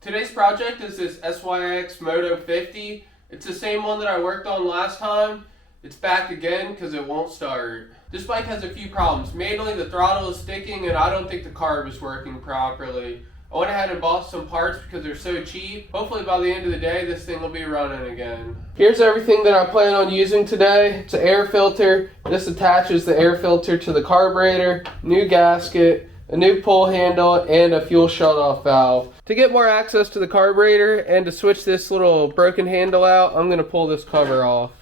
Today's project is this Syx Moto 50. It's the same one that I worked on last time. It's back again because it won't start. This bike has a few problems. Mainly the throttle is sticking and I don't think the carb is working properly. I went ahead and bought some parts because they're so cheap. Hopefully by the end of the day this thing will be running again. Here's everything that I plan on using today. It's an air filter. This attaches the air filter to the carburetor, new gasket, a new pull handle, and a fuel shutoff valve. To get more access to the carburetor and to switch this little broken handle out, I'm going to pull this cover off.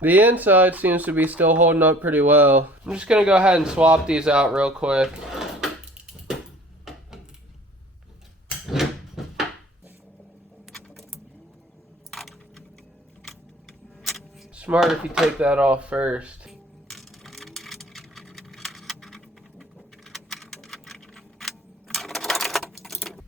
The inside seems to be still holding up pretty well. I'm just going to go ahead and swap these out real quick. Smart if you take that off first.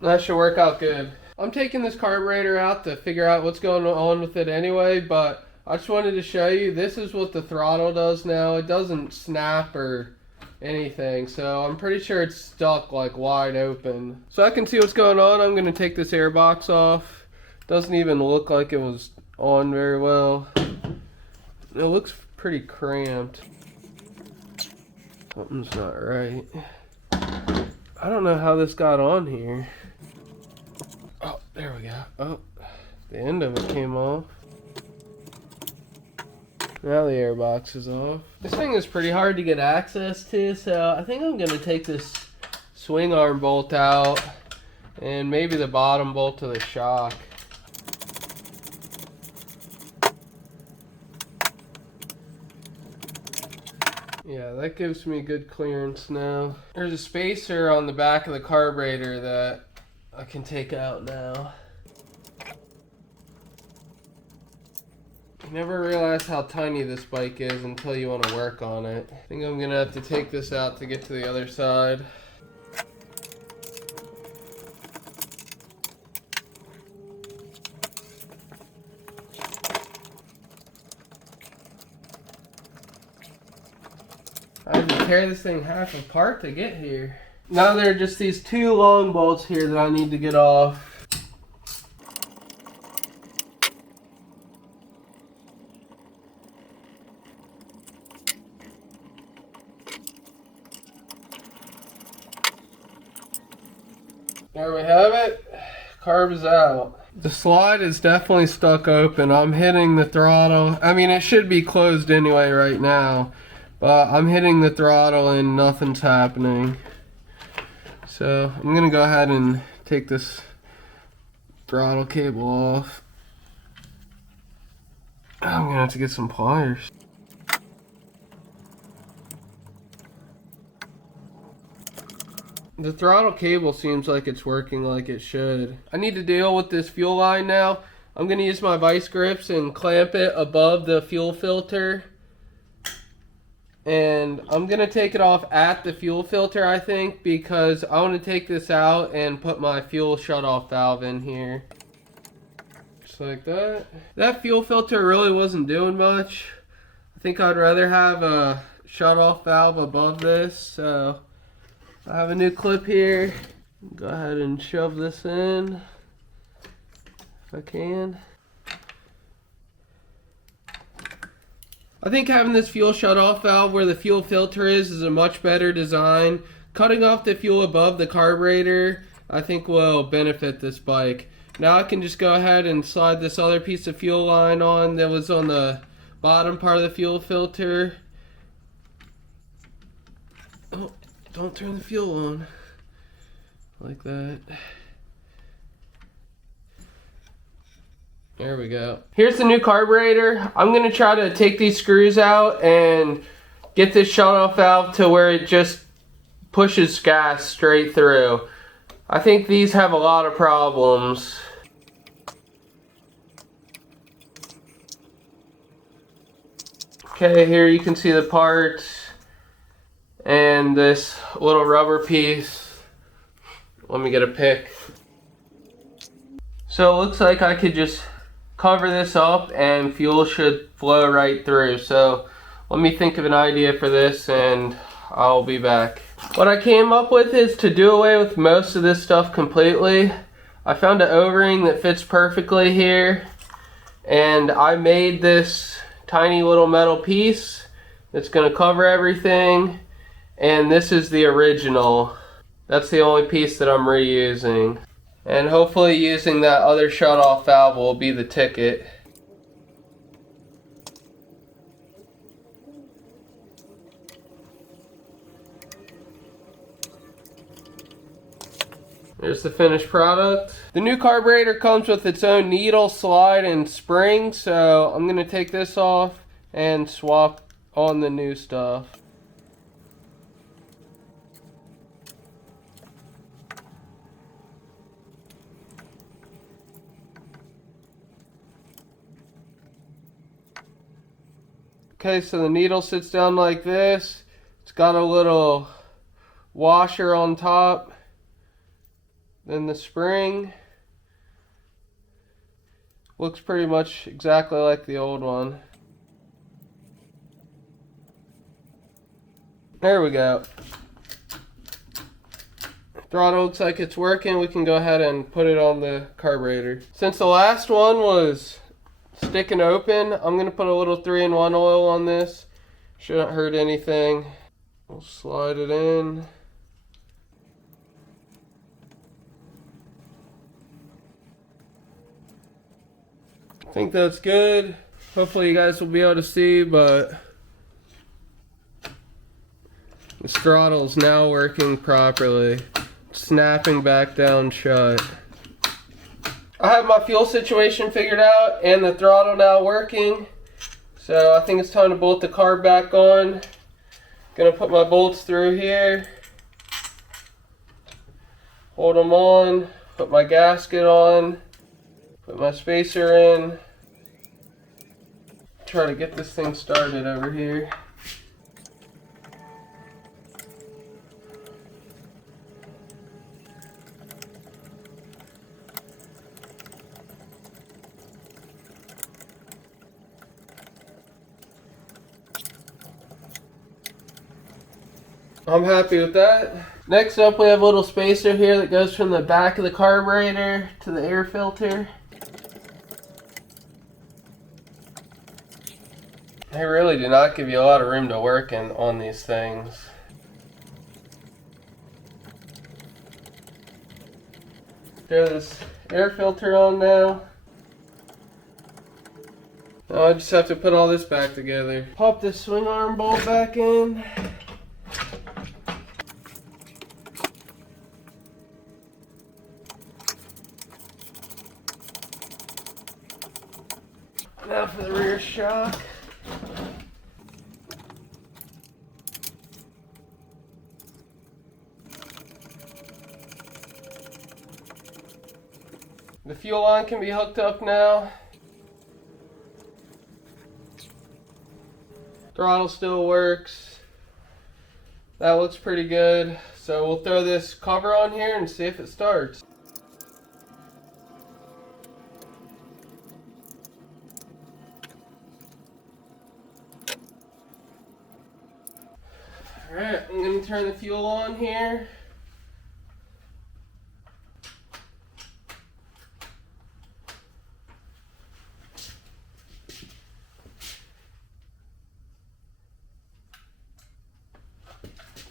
That should work out good. I'm taking this carburetor out to figure out what's going on with it anyway, but I just wanted to show you, this is what the throttle does now. It doesn't snap or anything, so I'm pretty sure it's stuck like wide open. So I can see what's going on. I'm going to take this air box off. Doesn't even look like it was on very well. It looks pretty cramped. Something's not right. I don't know how this got on here. Oh, there we go. Oh, the end of it came off. Now the air box is off. This thing is pretty hard to get access to, so I think I'm going to take this swing arm bolt out and maybe the bottom bolt of the shock. Yeah, that gives me good clearance now. There's a spacer on the back of the carburetor that I can take out now. You never realize how tiny this bike is until you want to work on it. I think I'm going to have to take this out to get to the other side. I had to tear this thing half apart to get here. Now there are just these two long bolts here that I need to get off. There we have it. Carb is out. The slide is definitely stuck open. I'm hitting the throttle. I mean, it should be closed anyway right now, but I'm hitting the throttle and nothing's happening. So I'm gonna go ahead and take this throttle cable off. I'm gonna have to get some pliers. The throttle cable seems like it's working like it should. I need to deal with this fuel line now. I'm going to use my vice grips and clamp it above the fuel filter. And I'm going to take it off at the fuel filter, I think, because I want to take this out and put my fuel shutoff valve in here. Just like that. That fuel filter really wasn't doing much. I think I'd rather have a shutoff valve above this, so I have a new clip here. Go ahead and shove this in if I can. I think having this fuel shutoff valve where the fuel filter is a much better design. Cutting off the fuel above the carburetor I think will benefit this bike. Now I can just go ahead and slide this other piece of fuel line on that was on the bottom part of the fuel filter. Oh, don't turn the fuel on like that. There we go. Here's the new carburetor. I'm going to try to take these screws out and get this shutoff valve to where it just pushes gas straight through. I think these have a lot of problems. Okay, here you can see the parts and this little rubber piece. Let me get a pick. So it looks like I could just cover this up and fuel should flow right through. So let me think of an idea for this and I'll be back. What I came up with is to do away with most of this stuff completely. I found an O-ring that fits perfectly here, and I made this tiny little metal piece that's going to cover everything, and this is the original. That's the only piece that I'm reusing, and hopefully using that other shut-off valve will be the ticket. There's the finished product. The new carburetor comes with its own needle, slide, and spring, so I'm going to take this off and swap on the new stuff. Okay, so the needle sits down like this. It's got a little washer on top. Then the spring looks pretty much exactly like the old one. There we go. Throttle looks like it's working. We can go ahead and put it on the carburetor. Since the last one was sticking open, I'm going to put a little 3-in-1 oil on this. Shouldn't hurt anything. We'll slide it in. I think that's good. Hopefully you guys will be able to see, but this throttle is now working properly. Snapping back down shut. I have my fuel situation figured out and the throttle now working. So I think it's time to bolt the carb back on. Gonna put my bolts through here. Hold them on. Put my gasket on. Put my spacer in. Try to get this thing started over here. I'm happy with that. Next up, we have a little spacer here that goes from the back of the carburetor to the air filter. They really do not give you a lot of room to work in on these things. Throw this air filter on now. Now I just have to put all this back together. Pop this swing arm bolt back in. Now for the rear shock. The fuel line can be hooked up now. Throttle still works. That looks pretty good. So we'll throw this cover on here and see if it starts. Alright, I'm going to turn the fuel on here.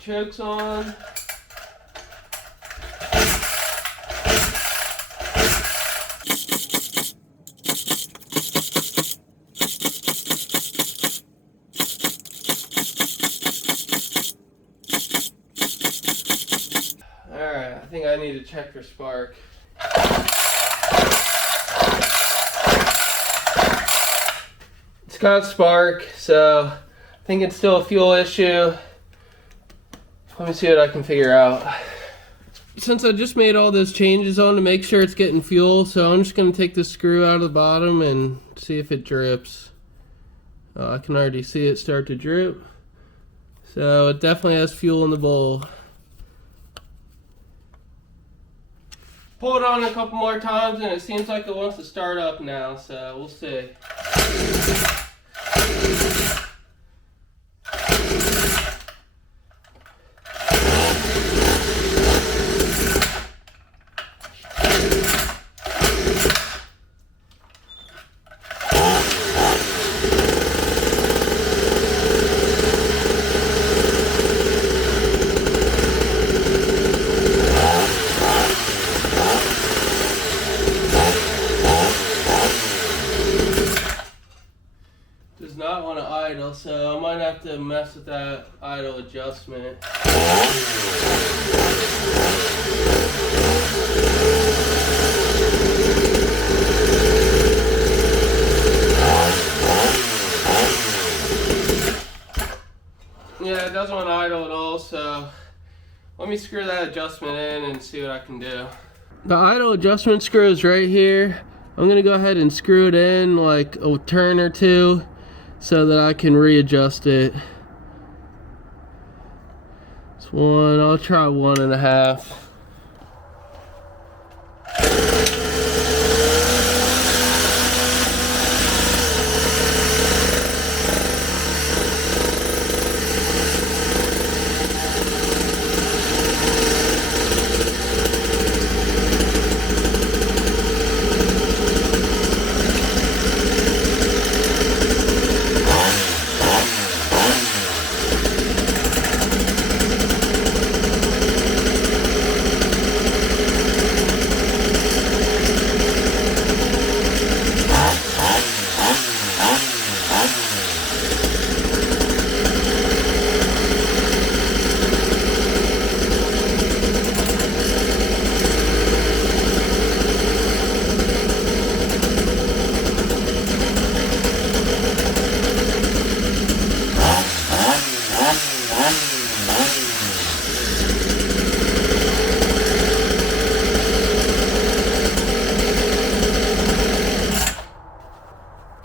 Chokes on. Alright, I think I need to check for spark. It's got spark, so I think it's still a fuel issue. Let me see what I can figure out. Since I just made all those changes on to make sure it's getting fuel, so I'm just going to take this screw out of the bottom and see if it drips. I can already see it start to drip. So it definitely has fuel in the bowl. Pull it on a couple more times and it seems like it wants to start up now, so we'll see. adjustment. Yeah, it doesn't want to idle at all, so let me screw that adjustment in and see what I can do. The idle adjustment screw is right here. I'm gonna go ahead and screw it in like a turn or two so that I can readjust it. It's one, I'll try 1.5.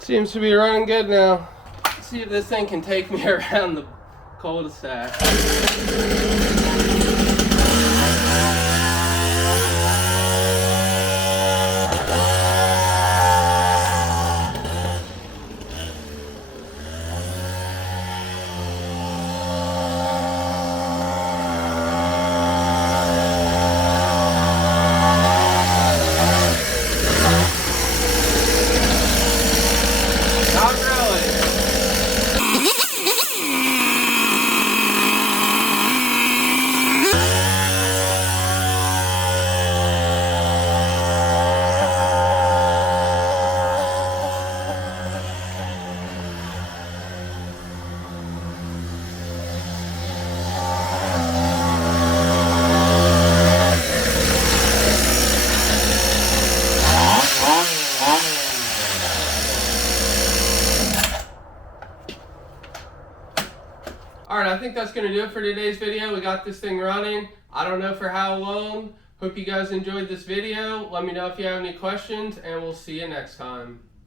Seems to be running good now. Let's see if this thing can take me around the cul-de-sac. Alright, I think that's going to do it for today's video. We got this thing running. I don't know for how long. Hope you guys enjoyed this video. Let me know if you have any questions, and we'll see you next time.